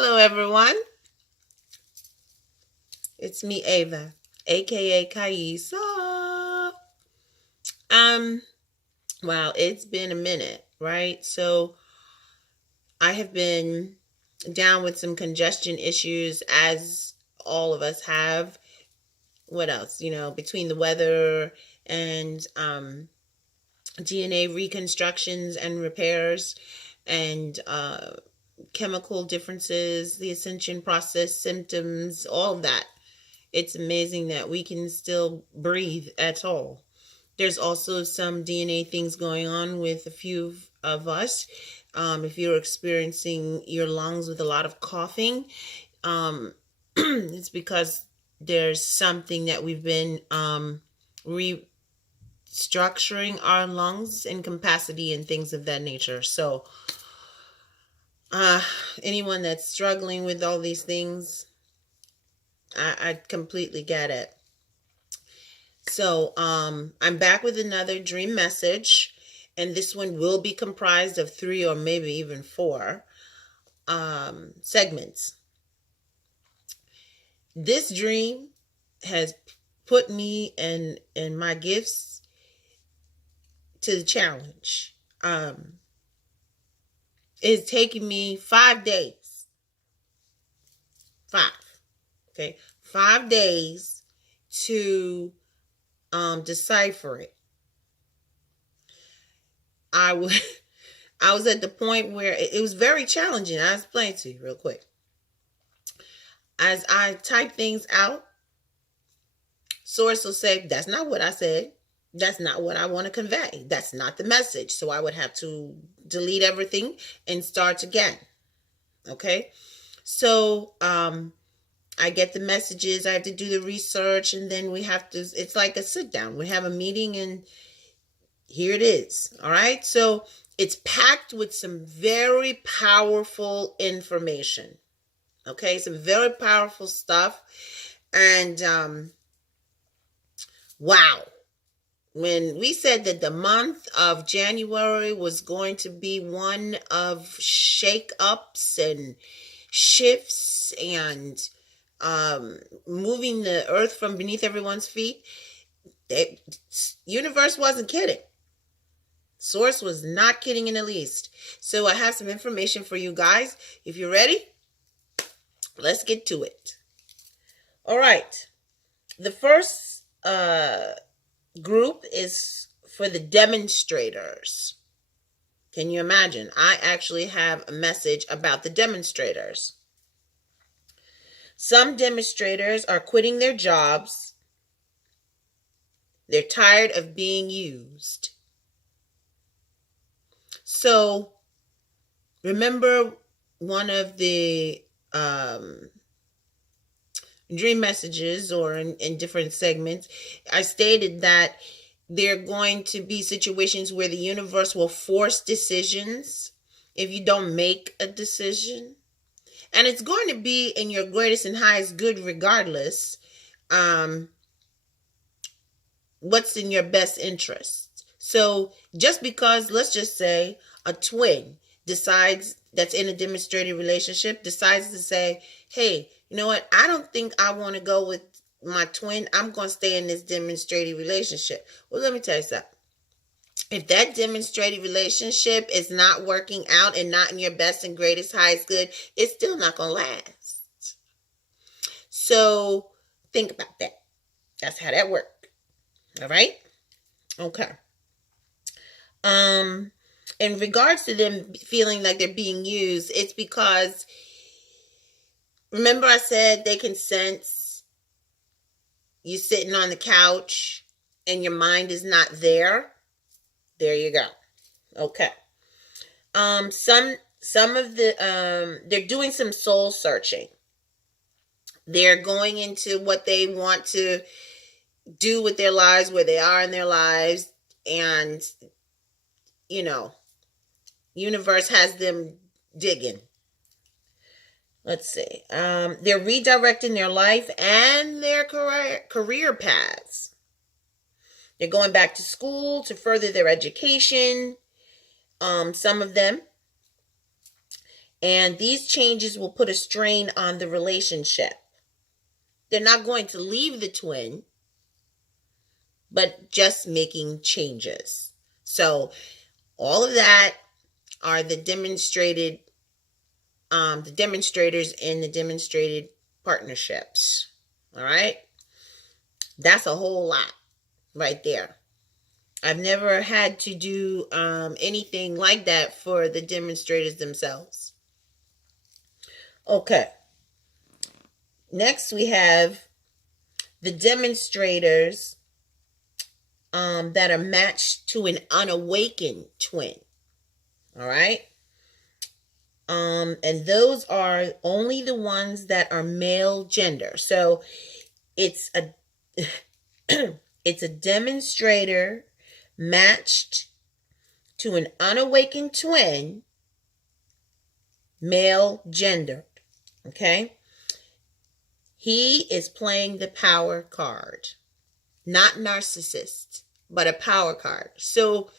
Hello, everyone. It's me, Ava, aka Kaisa. Wow, it's been a minute, right? So I have been down with some congestion issues, as all of us have. What else? Between the weather and DNA reconstructions and repairs and chemical differences, the ascension process, symptoms, all of that. It's amazing that we can still breathe at all. There's also some DNA things going on with a few of us. If you're experiencing your lungs with a lot of coughing, it's because there's something that we've been restructuring our lungs and capacity and things of that nature. So anyone that's struggling with all these things, I completely get it. So I'm back with another dream message, and this one will be comprised of 3 or maybe even 4 segments. This dream has put me and my gifts to the challenge. It's taken me 5 days. 5. Okay. 5 days to decipher it. I was at the point where it was very challenging. I'll explain to you real quick. As I type things out, Source will say, that's not what I said. That's not what I want to convey. That's not the message. So I would have to delete everything and start again. Okay. So I get the messages. I have to do the research, and then we have to, it's like a sit down. We have a meeting, and here it is. All right. So it's packed with some very powerful information. Okay. Some very powerful stuff. And wow. When we said that the month of January was going to be one of shake-ups and shifts and moving the earth from beneath everyone's feet, the universe wasn't kidding. Source was not kidding in the least. So I have some information for you guys. If you're ready, let's get to it. All right. The first group is for the demonstrators. Can you imagine? I actually have a message about the demonstrators. Some demonstrators are quitting their jobs. They're tired of being used. So remember one of the dream messages, or in different segments, I stated that there are going to be situations where the universe will force decisions if you don't make a decision. And it's going to be in your greatest and highest good regardless. What's in your best interest. So just because, let's just say, a twin decides, that's in a demonstrated relationship, decides to say, hey, you know what? I don't think I want to go with my twin. I'm going to stay in this demonstrated relationship. Well, let me tell you something. If that demonstrated relationship is not working out and not in your best and greatest, highest good, it's still not going to last. So think about that. That's how that works. All right? Okay. In regards to them feeling like they're being used, it's because, remember I said they can sense you sitting on the couch and your mind is not there? There you go. Okay. Some of the they're doing some soul searching. They're going into what they want to do with their lives, where they are in their lives, and universe has them digging. Let's see. They're redirecting their life and their career paths. They're going back to school to further their education. Some of them. And these changes will put a strain on the relationship. They're not going to leave the twin, but just making changes. So all of that are the demonstrators in the demonstrated partnerships. All right. That's a whole lot right there. I've never had to do anything like that for the demonstrators themselves. Okay. Next, we have the demonstrators that are matched to an unawakened twin. All right. And those are only the ones that are male gender. So it's a it's a demonstrator matched to an unawakened twin, male gendered. Okay. He is playing the power card. Not narcissist, but a power card. So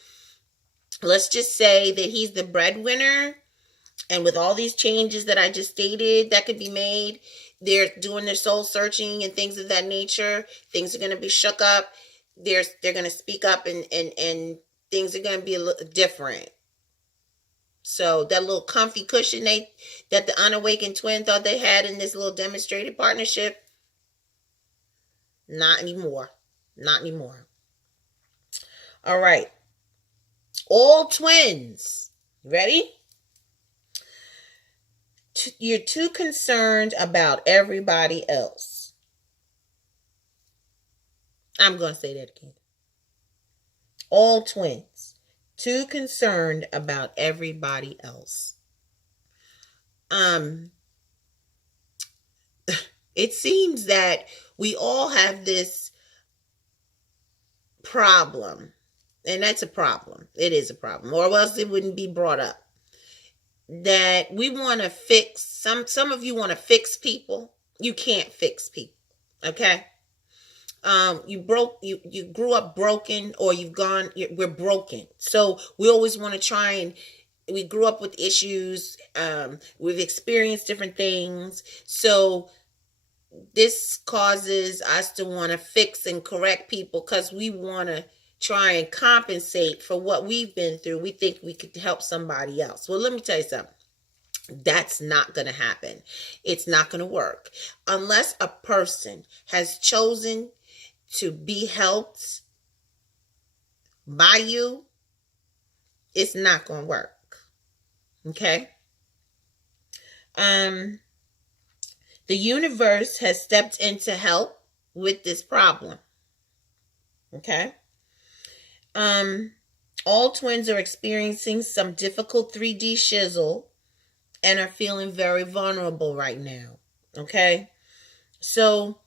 let's just say that he's the breadwinner, and with all these changes that I just stated that could be made, they're doing their soul searching and things of that nature. Things are going to be shook up. They're going to speak up, and things are going to be a little different. So that little comfy cushion that the unawakened twin thought they had in this little demonstrated partnership, not anymore. Not anymore. All right. All twins. Ready? You're too concerned about everybody else. I'm going to say that again. All twins. Too concerned about everybody else. It seems that we all have this problem, and that's a problem. It is a problem, or else it wouldn't be brought up. That we want to fix. Some of you want to fix people. You can't fix people. Okay. You grew up broken, or we're broken. So we always want to try, and we grew up with issues. We've experienced different things. So this causes us to want to fix and correct people because we want to try and compensate for what we've been through. We think we could help somebody else. Well, let me tell you something. That's not going to happen. It's not going to work unless a person has chosen to be helped by you. It's not going to work. Okay. The universe has stepped in to help with this problem. Okay. All twins are experiencing some difficult 3D shizzle and are feeling very vulnerable right now. Okay. So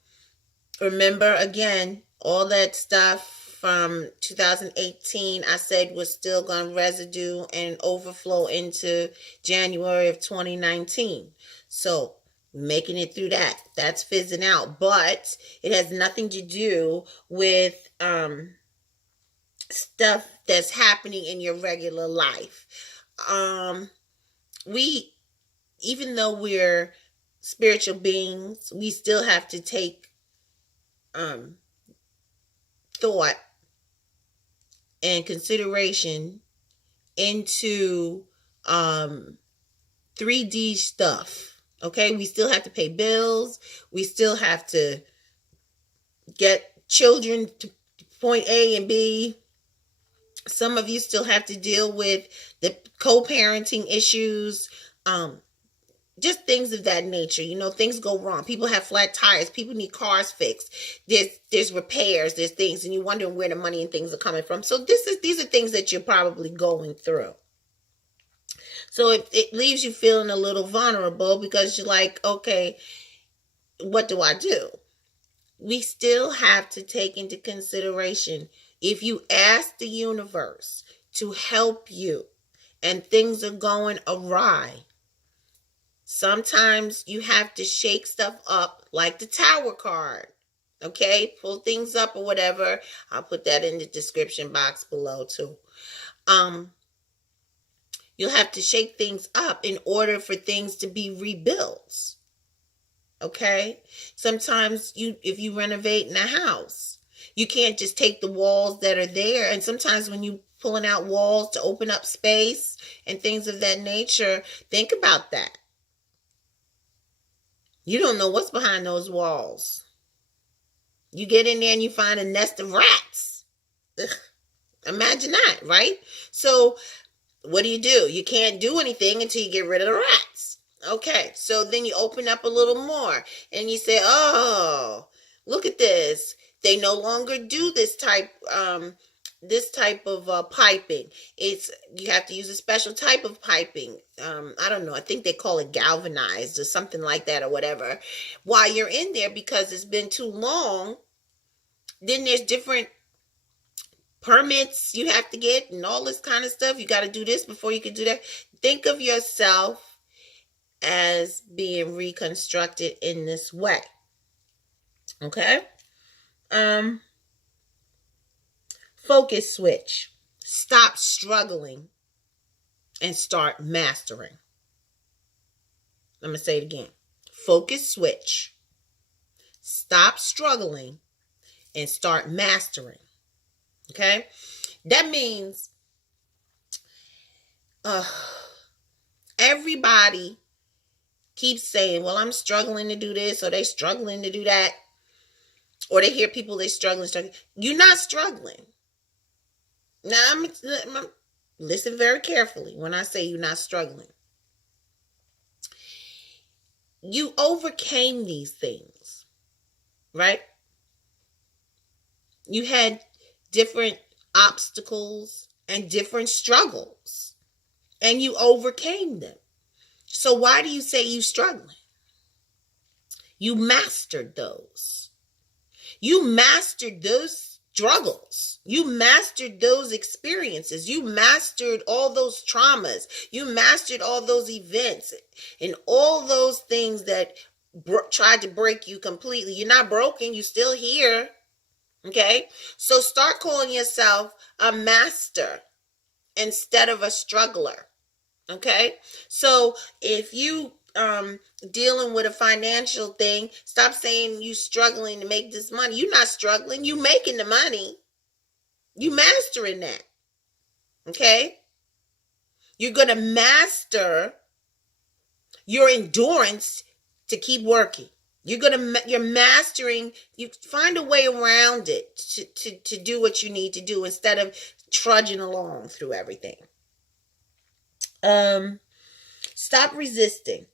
remember, again, all that stuff from 2018, I said was still going to residue and overflow into January of 2019. So making it through that. That's fizzing out. But it has nothing to do with stuff that's happening in your regular life. Even though we're spiritual beings, we still have to take thought and consideration into 3D stuff. Okay, we still have to pay bills. We still have to get children to point A and B. Some of you still have to deal with the co-parenting issues, just things of that nature. You know, things go wrong. People have flat tires. People need cars fixed. There's repairs. There's things, and you're wondering where the money and things are coming from. So these are things that you're probably going through. So it leaves you feeling a little vulnerable because you're like, okay, what do I do? We still have to take into consideration, if you ask the universe to help you and things are going awry, sometimes you have to shake stuff up like the Tower card. Okay, pull things up or whatever. I'll put that in the description box below too. You'll have to shake things up in order for things to be rebuilt. Okay? Sometimes if you renovate in a house, you can't just take the walls that are there. And sometimes when you pulling out walls to open up space and things of that nature, think about that. You don't know what's behind those walls. You get in there and you find a nest of rats. Ugh. Imagine that, right? So what do? You can't do anything until you get rid of the rats. Okay, so then you open up a little more and you say, oh, look at this. They no longer do this type of piping. You have to use a special type of piping. I don't know. I think they call it galvanized or something like that or whatever. While you're in there, because it's been too long, then there's different permits you have to get and all this kind of stuff. You got to do this before you can do that. Think of yourself as being reconstructed in this way. Okay? Focus switch. Stop struggling and start mastering. I'm going to say it again. Focus switch. Stop struggling and start mastering. Okay? That means everybody keeps saying, well, I'm struggling to do this, or they struggling to do that, or they hear people they struggling. You're not struggling. Now, I'm listen very carefully when I say you're not struggling. You overcame these things, right? You had different obstacles and different struggles, and you overcame them. So why do you say you're struggling? You mastered those. You mastered those struggles. You mastered those experiences. You mastered all those traumas. You mastered all those events and all those things that tried to break you completely. You're not broken. You're still here. Okay? So start calling yourself a master instead of a struggler. Okay? So if you dealing with a financial thing, stop saying you struggling to make this money. You're not struggling. You making the money. You mastering that. Okay? You're going to master your endurance to keep working. You're mastering, you find a way around it to do what you need to do instead of trudging along through everything. Stop resisting.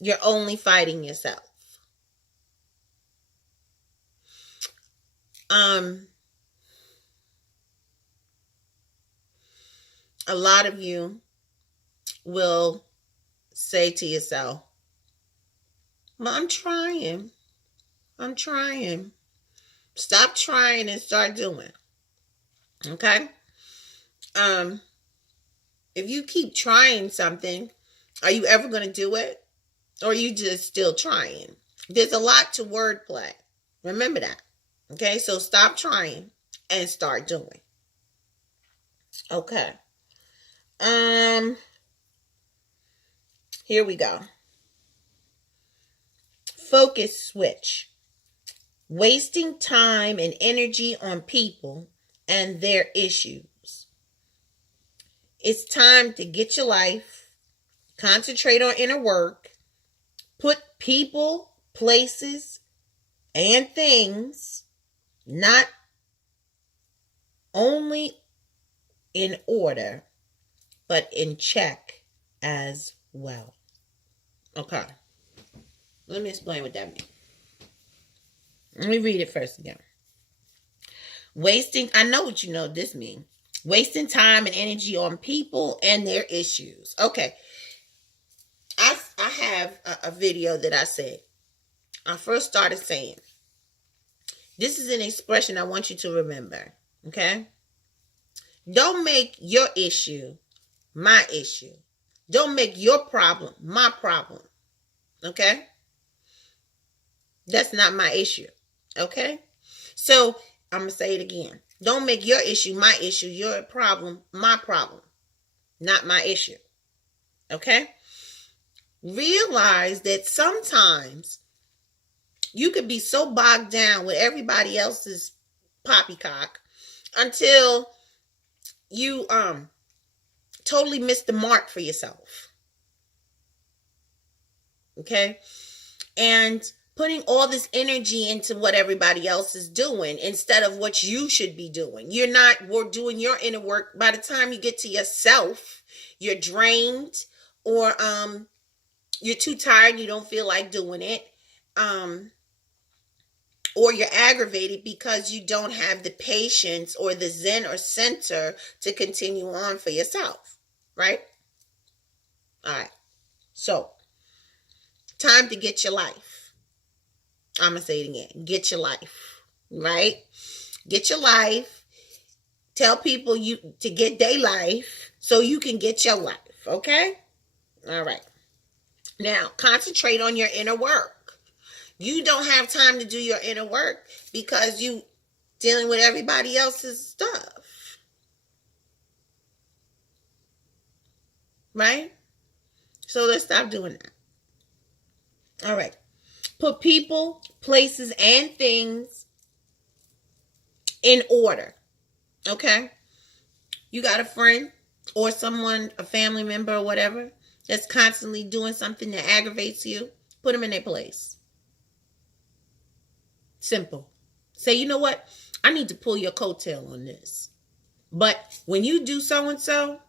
You're only fighting yourself. A lot of you will say to yourself, well, I'm trying. Stop trying and start doing. Okay? If you keep trying something, are you ever going to do it? Or are you just still trying? There's a lot to wordplay. Remember that. Okay? So stop trying and start doing. Okay. Here we go. Focus switch. Wasting time and energy on people and their issues. It's time to get your life, concentrate on inner work, put people, places, and things not only in order, but in check as well. Okay. Let me explain what that means. Let me read it first again. I know what you know this means. Wasting time and energy on people and their issues. Okay. I have a video that I said. I first started saying, this is an expression I want you to remember. Okay? Don't make your issue my issue. Don't make your problem my problem. Okay? That's not my issue. Okay? So, I'm going to say it again. Don't make your issue my issue, your problem my problem, not my issue. Okay? Realize that sometimes you could be so bogged down with everybody else's poppycock until you totally miss the mark for yourself. Okay? And putting all this energy into what everybody else is doing instead of what you should be doing. You're not doing your inner work. By the time you get to yourself, you're drained, or you're too tired, you don't feel like doing it. Or you're aggravated because you don't have the patience or the zen or center to continue on for yourself. Right? All right. So, time to get your life. I'm going to say it again. Get your life. Right? Get your life. Tell people you to get their life so you can get your life. Okay? All right. Now, concentrate on your inner work. You don't have time to do your inner work because you dealing with everybody else's stuff. Right? So let's stop doing that. All right. Put people, places, and things in order. Okay? You got a friend or someone, a family member or whatever, that's constantly doing something that aggravates you. Put them in their place. Simple. Say, you know what? I need to pull your coattail on this. But when you do so-and-so,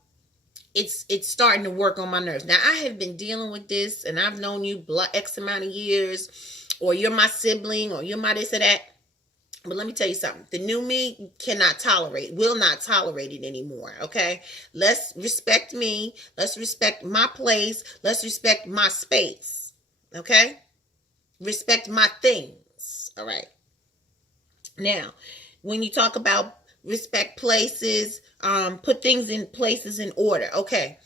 it's starting to work on my nerves. Now, I have been dealing with this, and I've known you X amount of years, or you're my sibling, or you're my this or that. But let me tell you something. The new me will not tolerate it anymore, okay? Let's respect me. Let's respect my place. Let's respect my space, okay? Respect my things, all right? Now, when you talk about respect places, put things in places in order, okay?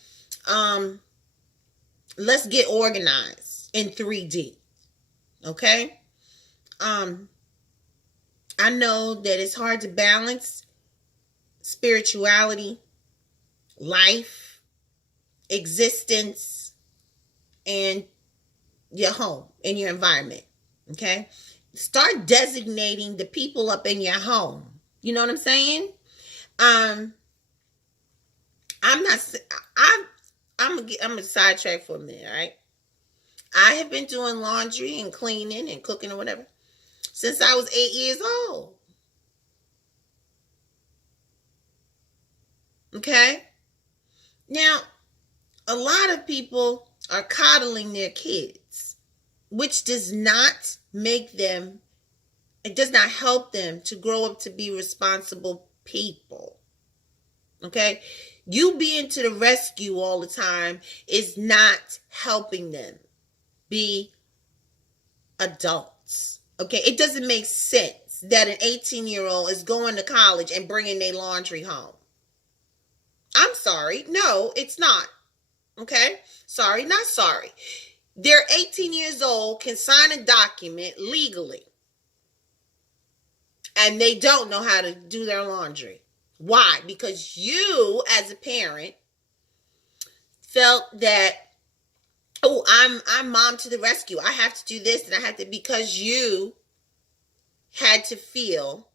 Let's get organized in 3D, okay? I know that it's hard to balance spirituality, life, existence, and your home and your environment. Okay? Start designating the people up in your home. You know what I'm saying? I'm gonna sidetrack for a minute, all right? I have been doing laundry and cleaning and cooking or whatever since I was 8 years old. Okay? Now, a lot of people are coddling their kids, which does not it does not help them to grow up to be responsible people. Okay? You being to the rescue all the time is not helping them be adults. Okay, it doesn't make sense that an 18-year-old is going to college and bringing their laundry home. I'm sorry. No, it's not. Okay? Sorry, not sorry. They're 18 years old, can sign a document legally, and they don't know how to do their laundry. Why? Because you, as a parent, felt that, oh, I'm mom to the rescue. I have to do this and I have to, because you had to feel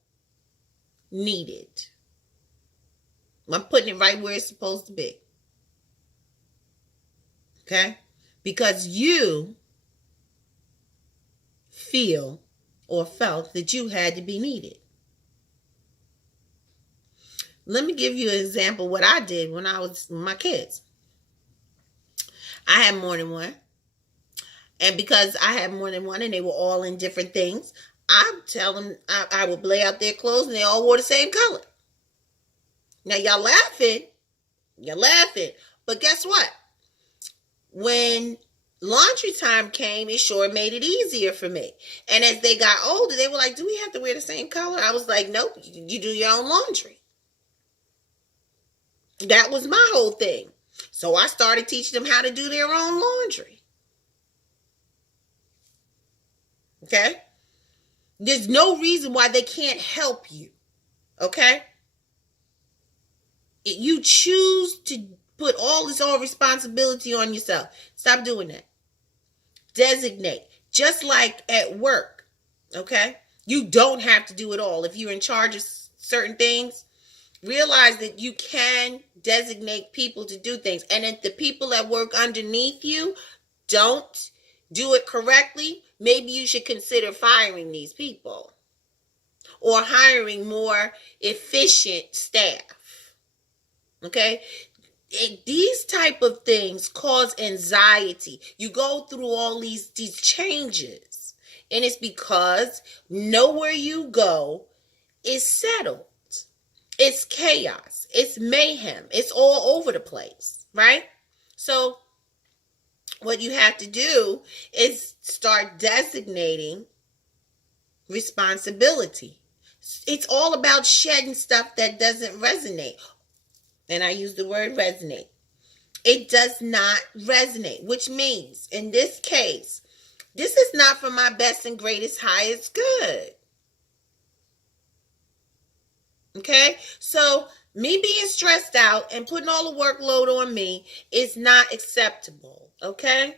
needed. I'm putting it right where it's supposed to be. Okay? Because you feel or felt that you had to be needed. Let me give you an example of what I did when I was with my kids. I had more than one. And because I had more than one and they were all in different things, I tell them, I would lay out their clothes and they all wore the same color. Now y'all laughing. You're laughing. But guess what? When laundry time came, it sure made it easier for me. And as they got older, they were like, do we have to wear the same color? I was like, nope, you do your own laundry. That was my whole thing. So I started teaching them how to do their own laundry. Okay? There's no reason why they can't help you. Okay? You choose to put all responsibility on yourself. Stop doing that. Designate. Just like at work, okay? You don't have to do it all. If you're in charge of certain things, realize that you can designate people to do things. And if the people that work underneath you don't do it correctly, maybe you should consider firing these people or hiring more efficient staff. Okay? These type of things cause anxiety. You go through all these changes, and it's because nowhere you go is settled. It's chaos. It's mayhem. It's all over the place, right? So what you have to do is start designating responsibility. It's all about shedding stuff that doesn't resonate. And I use the word resonate. It does not resonate, which means in this case, this is not for my best and greatest highest good. Okay? So me being stressed out and putting all the workload on me is not acceptable. Okay?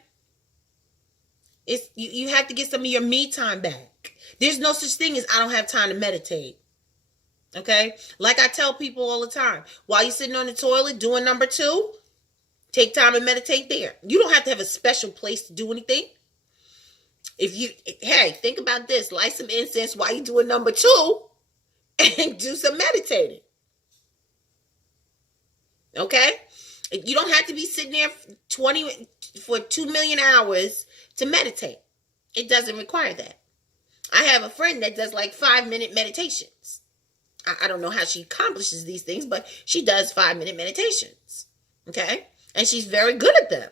You have to get some of your me time back. There's no such thing as I don't have time to meditate. Okay? Like I tell people all the time, while you're sitting on the toilet doing number 2, take time and meditate there. You don't have to have a special place to do anything. Hey, think about this. Light some incense while you're doing number 2 and do some meditating. Okay? You don't have to be sitting there for 2 million hours to meditate. It doesn't require that. I have a friend that does like 5-minute meditations. I don't know how she accomplishes these things, but she does 5-minute meditations. Okay? And she's very good at them.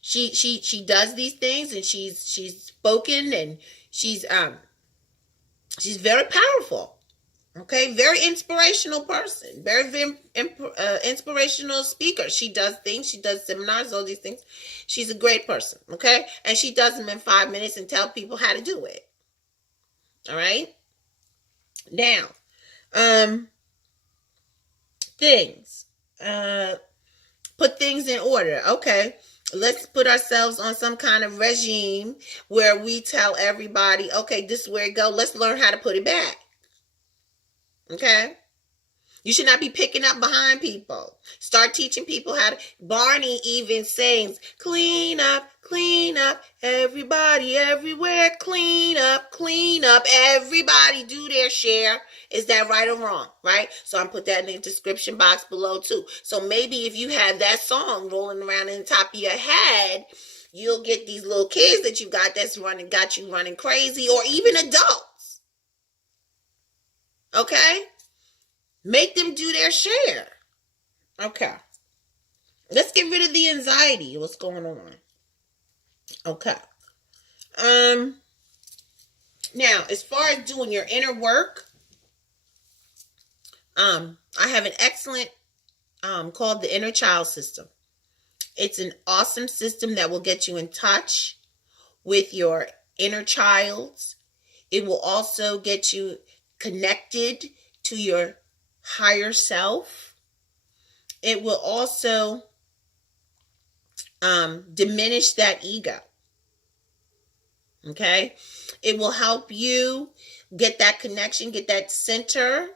She does these things, and she's spoken, and she's very powerful. Okay? Very inspirational person. Very inspirational speaker. She does things. She does seminars, all these things. She's a great person. Okay? And she does them in 5 minutes and tell people how to do it. All right? Now, things. Put things in order. Okay. Let's put ourselves on some kind of regime where we tell everybody, okay, this is where it goes. Let's learn how to put it back. Okay. You should not be picking up behind people. Start teaching people how to. Barney even sings, clean up, everybody, everywhere, clean up, everybody do their share. Is that right or wrong? Right? So I'm put that in the description box below too. So maybe if you have that song rolling around in the top of your head, you'll get these little kids that you got got you running crazy, or even adults. Okay? Make them do their share. Okay. Let's get rid of the anxiety. What's going on? Okay. Now, as far as doing your inner work, I have an excellent called the Inner Child System. It's an awesome system that will get you in touch with your inner child. It will also get you connected to your higher self. It will also diminish that ego. Okay? It will help you get that connection, get that center,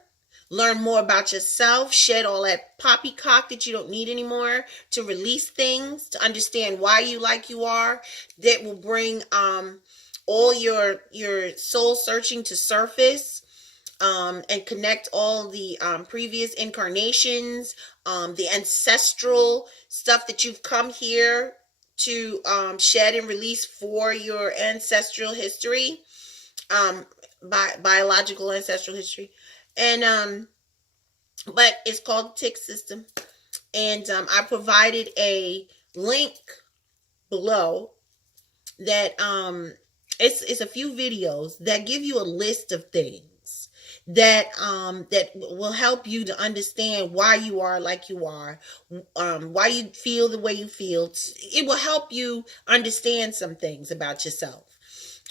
learn more about yourself, shed all that poppycock that you don't need anymore, to release things, to understand why you like you are. That will bring all your soul searching to surface. And connect all the previous incarnations, the ancestral stuff that you've come here to shed and release for your ancestral history, biological ancestral history. And but it's called the T.I.C.S system. And I provided a link below that it's a few videos that give you a list of things that will help you to understand why you are like you are, why you feel the way you feel. It will help you understand some things about yourself.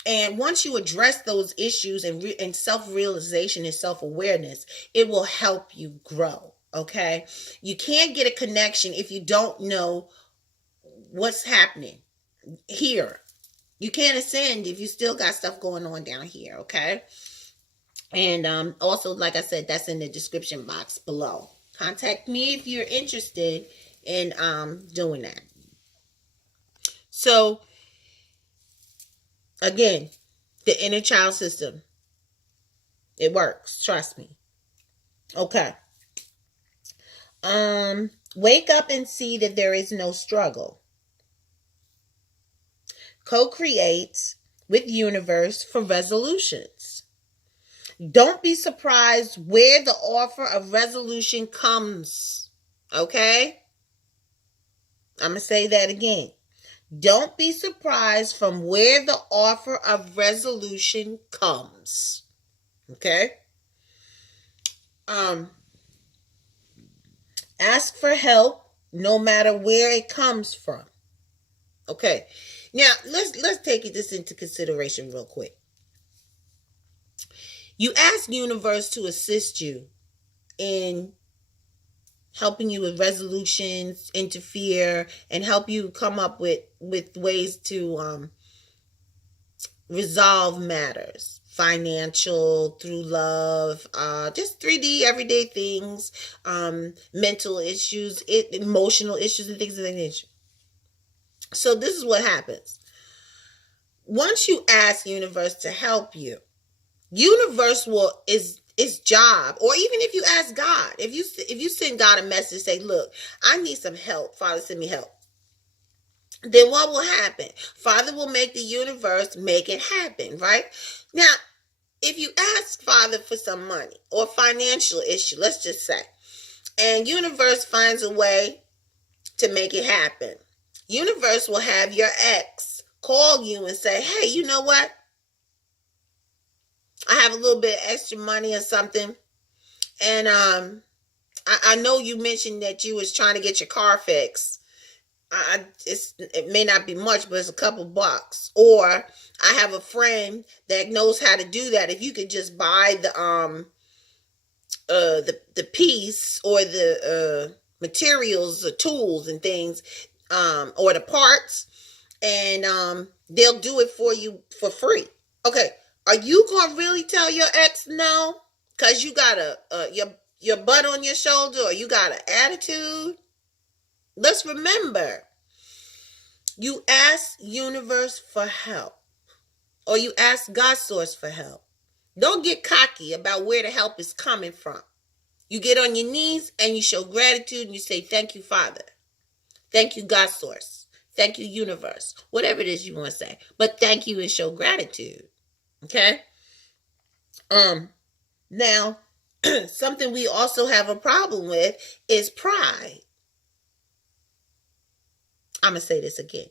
And once you address those issues and self-realization and self-awareness, it will help you grow. Okay? You can't get a connection if you don't know what's happening here. You can't ascend if you still got stuff going on down here, okay? And also, like I said, that's in the description box below. Contact me if you're interested in doing that. So, again, the inner child system. It works. Trust me. Okay. Wake up and see that there is no struggle. Co-create with universe for resolutions. Don't be surprised where the offer of resolution comes. Okay? I'm going to say that again. Don't be surprised from where the offer of resolution comes. Okay? Ask for help no matter where it comes from. Okay. Now, let's take this into consideration real quick. You ask universe to assist you in helping you with resolutions, interfere, and help you come up with ways to resolve matters. Financial, through love, just 3D everyday things, mental issues, emotional issues, and things of that nature. So this is what happens. Once you ask universe to help you, universe will is job, or even if you ask God, if you send God a message, say, look, I need some help, Father, send me help. Then what will happen? Father will make the universe make it happen, right? Now, if you ask Father for some money or financial issue, let's just say, and universe finds a way to make it happen, universe will have your ex call you and say, hey, you know what? I have a little bit of extra money or something. And I know you mentioned that you was trying to get your car fixed. It may not be much, but it's a couple bucks. Or I have a friend that knows how to do that. If you could just buy the piece or the materials, the tools and things, or the parts, and they'll do it for you for free. Okay, are you gonna really tell your ex no? Cause you got your butt on your shoulder, or you got an attitude? Let's remember, you ask universe for help, or you ask God source for help. Don't get cocky about where the help is coming from. You get on your knees and you show gratitude and you say, thank you, Father. Thank you, God source. Thank you, universe. Whatever it is you want to say. But thank you and show gratitude. Okay? Now, something we also have a problem with is pride. I'm going to say this again.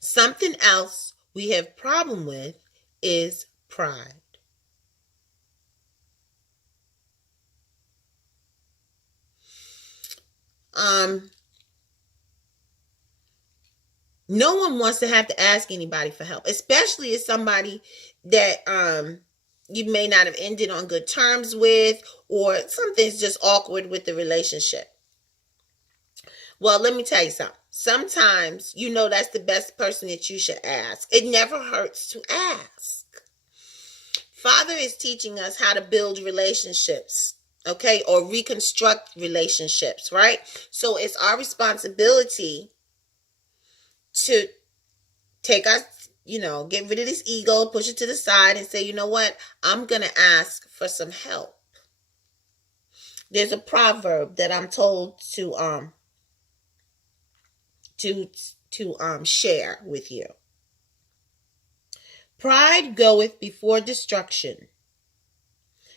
Something else we have problem with is pride. No one wants to have to ask anybody for help, especially as somebody that you may not have ended on good terms with, or something's just awkward with the relationship. Well, let me tell you something. Sometimes you know that's the best person that you should ask. It never hurts to ask. Father is teaching us how to build relationships, okay, or reconstruct relationships, right? So it's our responsibility to take us, get rid of this ego, push it to the side and say, you know what? I'm going to ask for some help. There's a proverb that I'm told to share with you. Pride goeth before destruction,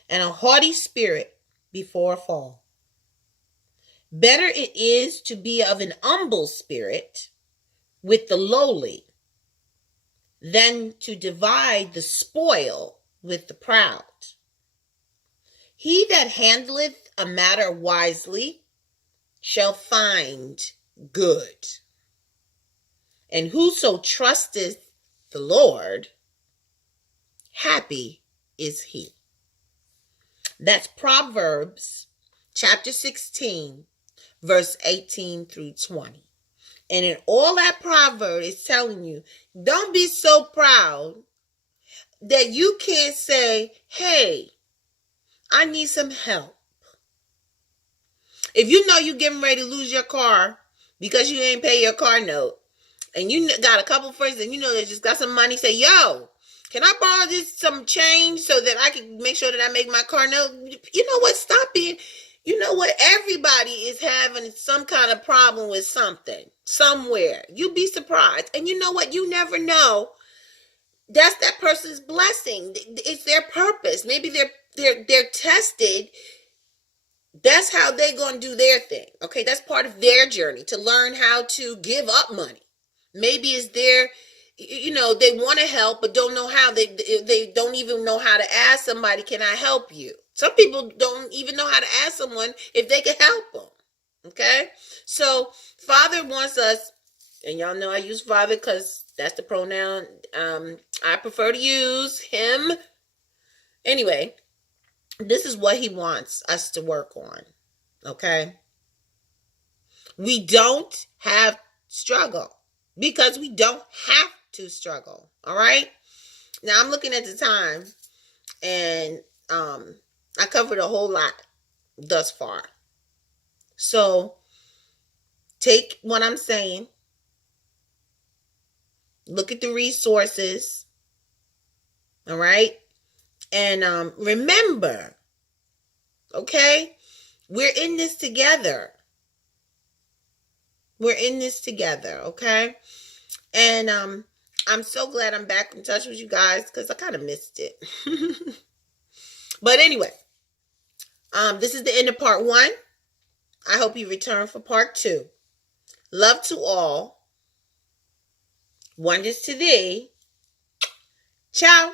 and a haughty spirit before a fall. Better it is to be of an humble spirit with the lowly than to divide the spoil with the proud. He that handleth a matter wisely shall find good. And whoso trusteth the Lord, happy is he. That's Proverbs chapter 16, verse 18 through 20. And in all that proverb is telling you, don't be so proud that you can't say, hey, I need some help. If you know you're getting ready to lose your car because you ain't pay your car note, and you got a couple friends and you know they just got some money, say, yo, can I borrow some change so that I can make sure that I make my car note? You know what? Stop being, you know what? Everybody is having some kind of problem with something, somewhere. You'd be surprised. And you know what? You never know. That's that person's blessing. It's their purpose. Maybe they're tested. That's how they're going to do their thing. Okay, that's part of their journey, to learn how to give up money. Maybe it's their, they want to help but don't know how. They don't even know how to ask somebody, can I help you? Some people don't even know how to ask someone if they can help them. Okay, so Father wants us, and y'all know I use Father because that's the pronoun I prefer to use, him. Anyway, this is what he wants us to work on. Okay, we don't have struggle because we don't have to struggle. All right, now I'm looking at the time, and I covered a whole lot thus far. So take what I'm saying, look at the resources, all right, and remember, okay, we're in this together. We're in this together, okay? And I'm so glad I'm back in touch with you guys because I kind of missed it. But anyway, this is the end of part 1. I hope you return for part 2. Love to all. Wonders to thee. Ciao.